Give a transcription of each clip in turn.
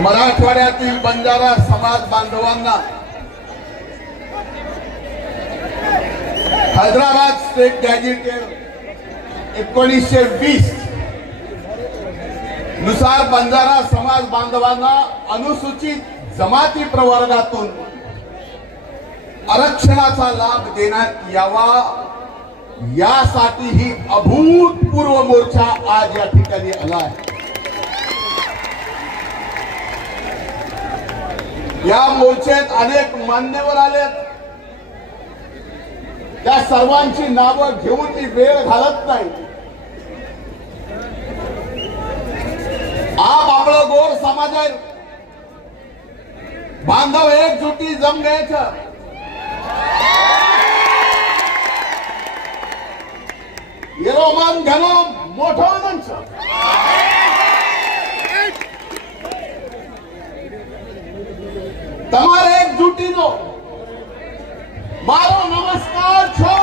मराठवाड्यातील बंजारा समाज बांधवांना हैदराबाद स्टेट गॅजेटेड 1920 नुसार बंजारा समाज बांधवांना अनुसूचित जमाती प्रवर्गातून आरक्षणाचा लाभ देण्यात यावा यासाठी ही अभूतपूर्व मोर्चा आज या ठिकाणी आला आहे। या मोर्चात अनेक मान्यवर आलेत। त्या सर्वांची नावं घेऊन मी वेळ घालत नाही। आप आपलं गोर समाज आहे, बांधव एकजुटी जम घ्यायचं। येलो मन घनो मोठं माणसं તમારે એકજૂટીનો મારો નમસ્કાર છો।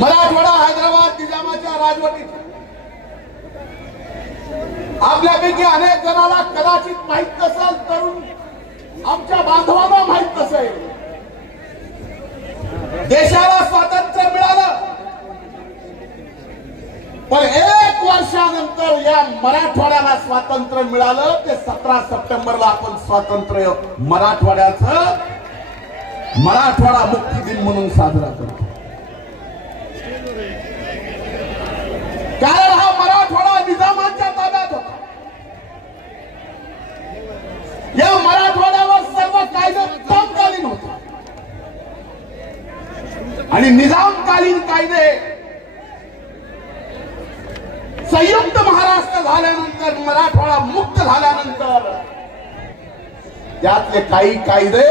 मराठवाडा हैदराबाद निजामाच्या राजवटीत आपल्यापैकी अनेक जणांना कदाचित माहित नसेल, तरुण आमच्या बांधवांना माहित नसेल, देशाला स्वातंत्र्य मिळालं पण 1 वर्षानंतर या मराठवाड्याला स्वातंत्र्य मिळालं। ते 17 सप्टेंबरला आपण स्वातंत्र्य मराठवाड्याचं मराठवाडा मुक्ती दिन म्हणून साजरा करतो। कारण हा मराठवाडा निजामाच्या ताब्यात होता। या मराठवाड्यावर सर्व कायदे तत्कालीन होते आणि निजामकालीन कायदे संयुक्त महाराष्ट्र झाल्यानंतर, मराठवाडा मुक्त झाल्यानंतर त्यातले काही कायदे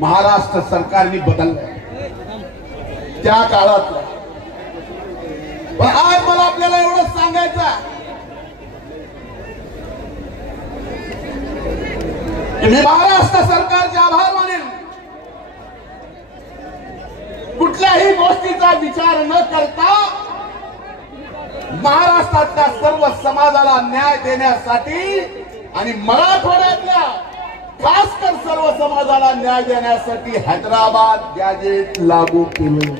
महाराष्ट्र सरकारने बदलले त्या काळात। पण आज मला आपल्याला एवढंच सांगायचं की मी महाराष्ट्र सरकारचे आभार मानेन। कुठल्याही गोष्टीचा विचार न करता महाराष्ट्रातल्या सर्व समाजाला न्याय देण्यासाठी आणि मराठवाड्यातल्या खासकर सर्व समाजाला न्याय देण्यासाठी हैदराबाद गॅजेट लागू केले।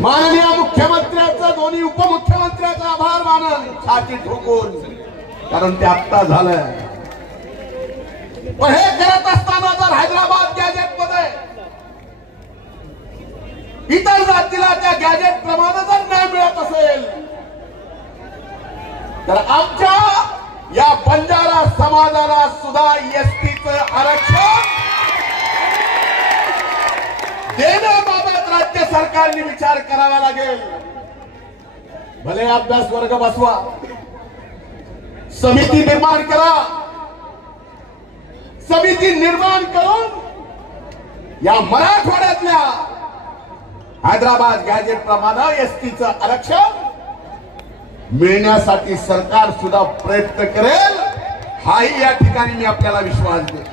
माननीय मुख्यमंत्र्यांचा, दोन्ही उपमुख्यमंत्र्यांचा आभार मानन छाती ठोकून, कारण ते आत्ता झालं। पण हे करत असताना जर हैदराबाद गॅजेट मध्ये इतर जातीला त्या गॅजेट प्रमाणे जर न्याय मिळत असेल तर आमच्या या बंजारा समाजाला सुद्धा एसटीचं आरक्षण देण्याबाबत राज्य सरकारने विचार करावा लागेल। भले अभ्यास वर्ग बसवा, समिती निर्माण करा, समिती निर्माण करून या मराठवाड्यातल्या हैदराबाद गॅजेट प्रमाणे एसटीचं आरक्षण मिळण्यासाठी सरकार सुद्धा प्रयत्न करेल, हाही या ठिकाणी मी आपल्याला विश्वास देतो।